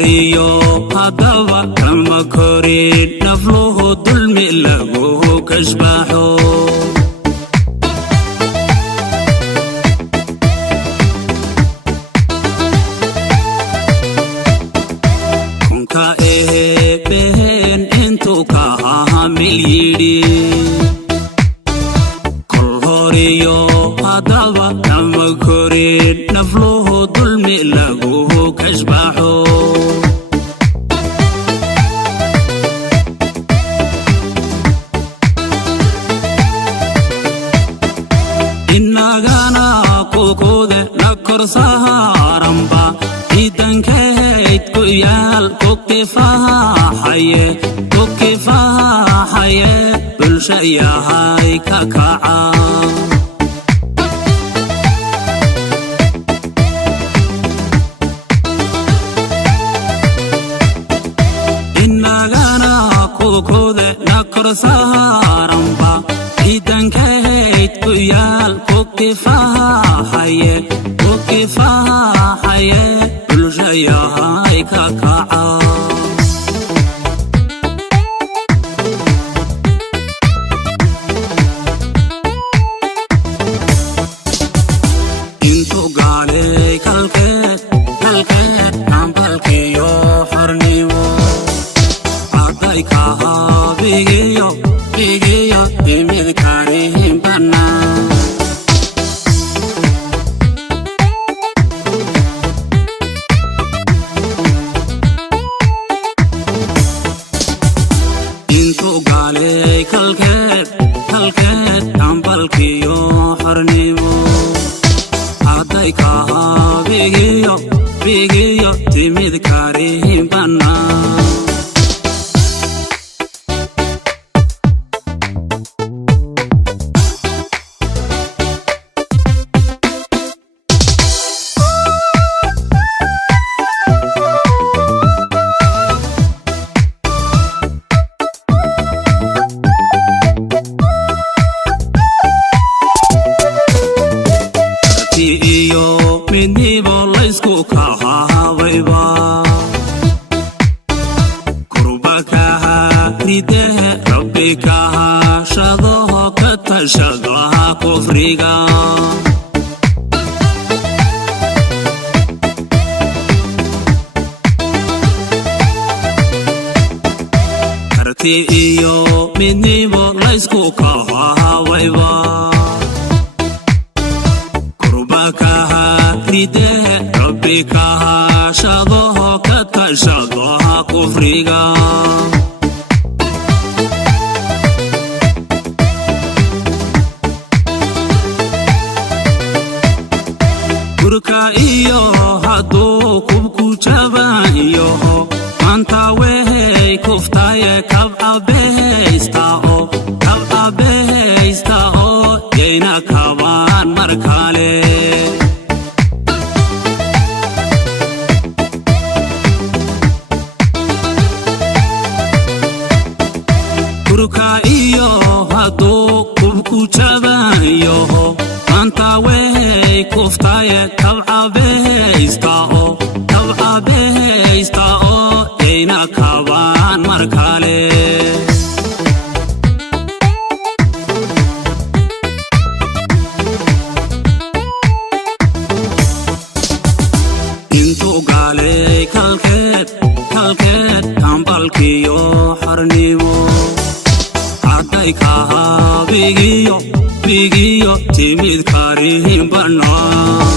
horiyo hadaba kama korin nafluhu dulmi lagu kashbaxo kunka behen intu ka hamil yiri kol horiyo hadaba kama korin nafluhu dulmi lagu kashbaxo inagana kukude la korsaharamba idankeyd ku yaal kukifahaye bulsha yahay ka kaca inagana kukude la korsaharamba idankeyd ku yaal kukifahaye bulsha yahay ka kaca intu gaaley kalkeed ambalkiyo xornimo aday kaha bigiyo imid karihin banaan intu gaaley kalkeed ambalkiyo xornimo aday kaha bigiyo timid karihin banaan iyo midnibo laysku kahawayba kurbakaha ridehe rabbi kahashadaho ka tashadaha kufriga karti iyo midnibo laysku kahawayba kurbakaha ridehe rabbi kahashadaho ka tashadaha kufriga kurka iyo hadduu kubku jaban iyo maanta wehey kuftaye kabcabehaysta oo yayna kabaan mar kale kurka iyo hadduu kubku jaban iyo maanta wehey kuftaye kabcabehaysta oo yayna kabaan mar kale intu gaaley kalkeed ambalkiyo xornimo aday kaha bigiyo timid karihin banaan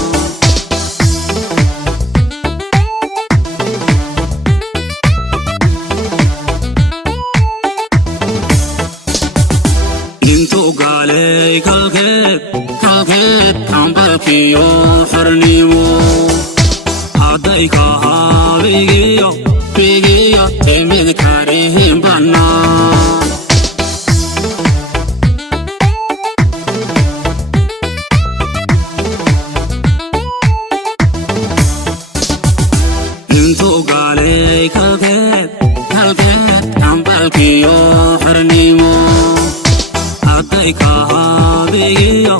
intu gaaley kalkeed ambalkiyo xornimo aday kaha bigiyo timid karihin banaan intu gaaley kalkeed ambalkiyo xornimo aday kaha bigiyo